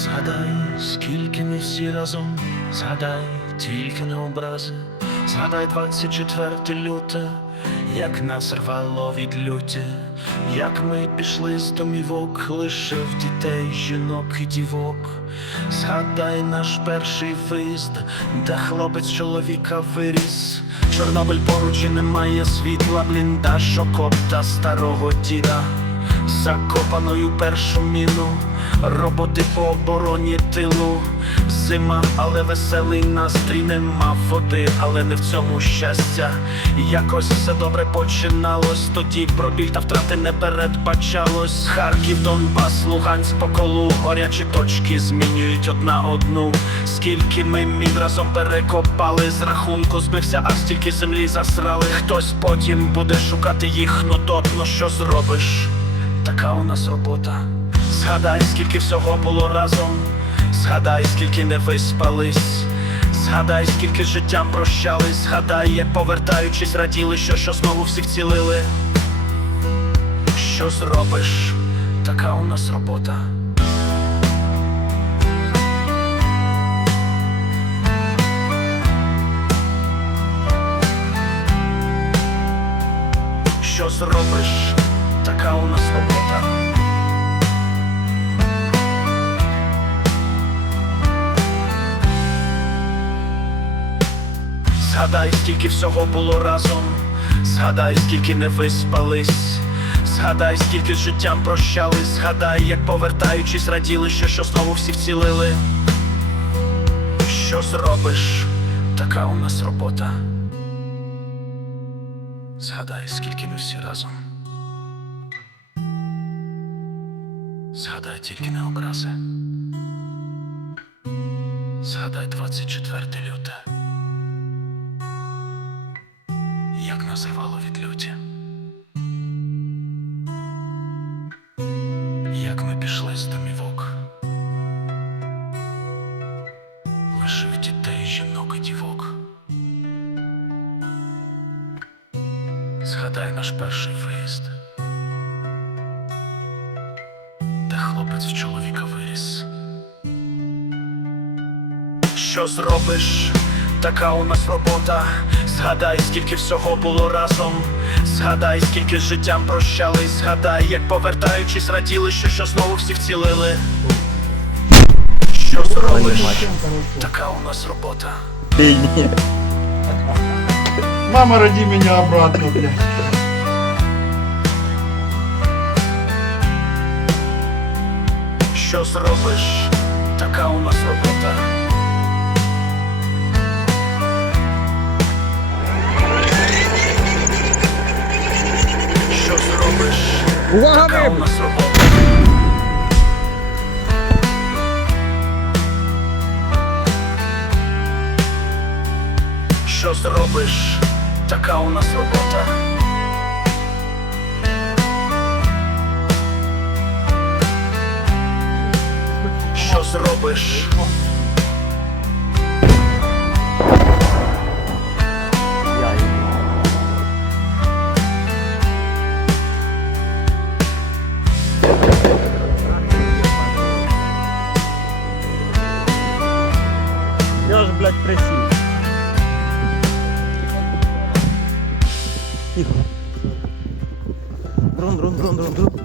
Згадай, скільки ми всі разом, згадай, тільки не образи, згадай 24 люте, як нас рвало від люті, як ми пішли з домівок, лишив дітей, жінок і дівок. Згадай наш перший виїзд, де хлопець чоловіка виріс. Чорнобиль поруч і немає світла, бліндаж, окоп та старого діда. Закопаною першу міну, роботи по обороні тилу. Зима, але веселий настрій нема води, але не в цьому щастя. Якось все добре починалось, тоді пробіг та втрати не передбачалось. Харків, Донбас, Луганськ по колу, горячі точки змінюють одна одну. Скільки ми мін разом перекопали, з рахунку збився, а стільки землі засрали. Хтось потім буде шукати їх, ну тотно що зробиш. Така у нас робота. Згадай, скільки всього було разом. Згадай, скільки не виспались. Згадай, скільки життям прощались. Згадай, як повертаючись, раділи, що, що знову всіх цілили. Що зробиш? Така у нас робота. Що зробиш? Така у нас робота. Згадай, скільки всього було разом. Згадай, скільки не виспались. Згадай, скільки з життям прощались. Згадай, як повертаючись, раділи, що, що знову всі вцілили. Що зробиш? Така у нас робота. Згадай, скільки ми всі разом. Тільки не образи. Згадай 24 люте. Як нас рвало від люті. Як ми пішли з домівок. Лишив дітей, жінок і дівок. Згадай наш перший виїзд. В чоловіка виріс. Що зробиш? Така у нас робота. Згадай, скільки всього було разом. Згадай, скільки з життям прощались. Згадай, як повертаючись, раділи, що, що знову всіх цілили. Що зробиш? Така у нас робота. Мама, роди меня обратно, блядь. Що зробиш? Така у нас робота. Що зробиш? Така у нас робота. Що зробиш? Така у нас робота. Що? Я ж, блядь, присів. Тихо. Дрон, дрон, дрон, дрон, дрон.